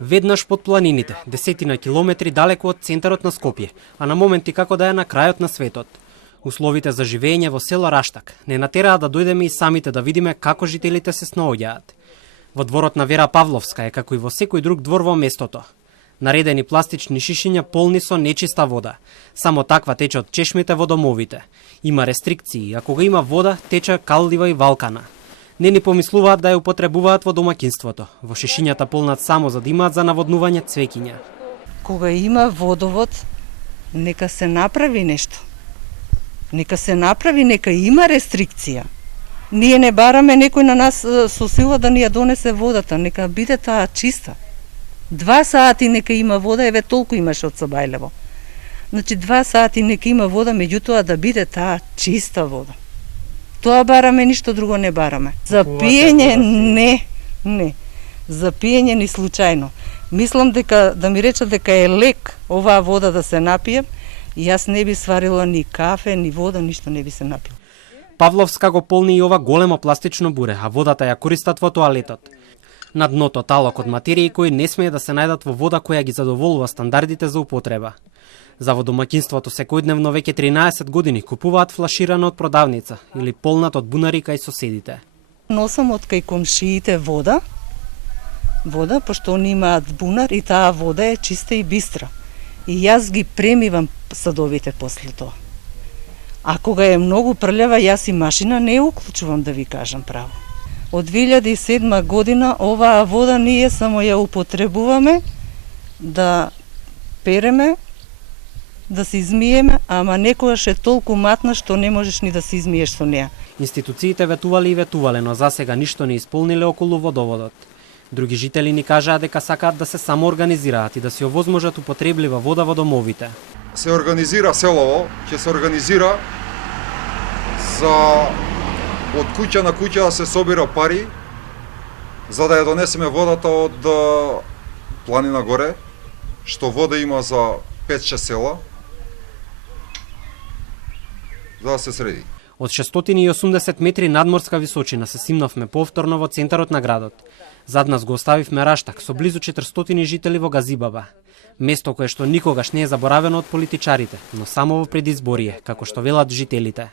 Веднаш под планините, десетина километри далеку од центарот на Скопје, а на моменти како да е на крајот на светот. Условите за живење во село Раштак не натераа да дојдеме и самите да видиме како жителите се снаоѓаат. Во дворот на Вера Павловска е како и во секој друг двор во местото. Наредени пластични шишиња полни со нечиста вода. Само таква тече од чешмите во домовите. Има рестрикции, а кога има вода, тече калдива и валкана. Не ни помислуваат да ја употребуваат во домаќинството. Во шишињата полнат само за да имаат за наводнување цвеќиња. Кога има водовод, нека се направи нешто. Нека се направи, нека има рестрикција. Ние не бараме некој на нас со сила да ни ја донесе водата, нека биде таа чиста. 2 сати нека има вода, еве толку имаше од Сабајлево. Значи 2 сати нека има вода, меѓутоа да биде таа чиста вода. Тоа бараме, ништо друго не бараме. За пиење не. За пиење ни случајно. Мислам дека да ми речат дека е лек оваа вода да се напием, јас не би сварила ни кафе, ни вода, ништо не би се напила. Павловска го полни и ова големо пластично буре, а водата ја користат во тоалетот. На дното талок од материи кои не смее да се најдат во вода која ги задоволува стандардите за употреба. За во домаќинството секојдневно веќе 13 години купуваат флаширана од продавница или полнат од бунари кај соседите. Носам од кај комшиите вода, пошто они имаат бунар и таа вода е чиста и бистра. И јас ги премивам садовите после тоа. А кога е многу прљава, јас и машина не ја уклучувам, да ви кажам право. Од 2007 година оваа вода ние само ја употребуваме да переме, да се измиеме, ама некогаш е толку матна што не можеш ни да се измиеш со неа. Институциите ветувале и ветувале, но засега ништо не исполниле околу водоводот. Други жители ни кажаа дека сакаат да се самоорганизираат и да си овозможат употреблива вода во домовите. Се организира селово, ќе се организира за од куќа на куќа да се собира пари за да ја донесеме водата од планина горе, што вода има за 5-6 села, за да се среди. Од 680 метри надморска височина се симнавме повторно во центарот на градот. Зад нас го оставивме Раштак со близу 400 жители во Газибаба. Место кое што никогаш не е заборавено од политичарите, но само во предизборие, како што велат жителите.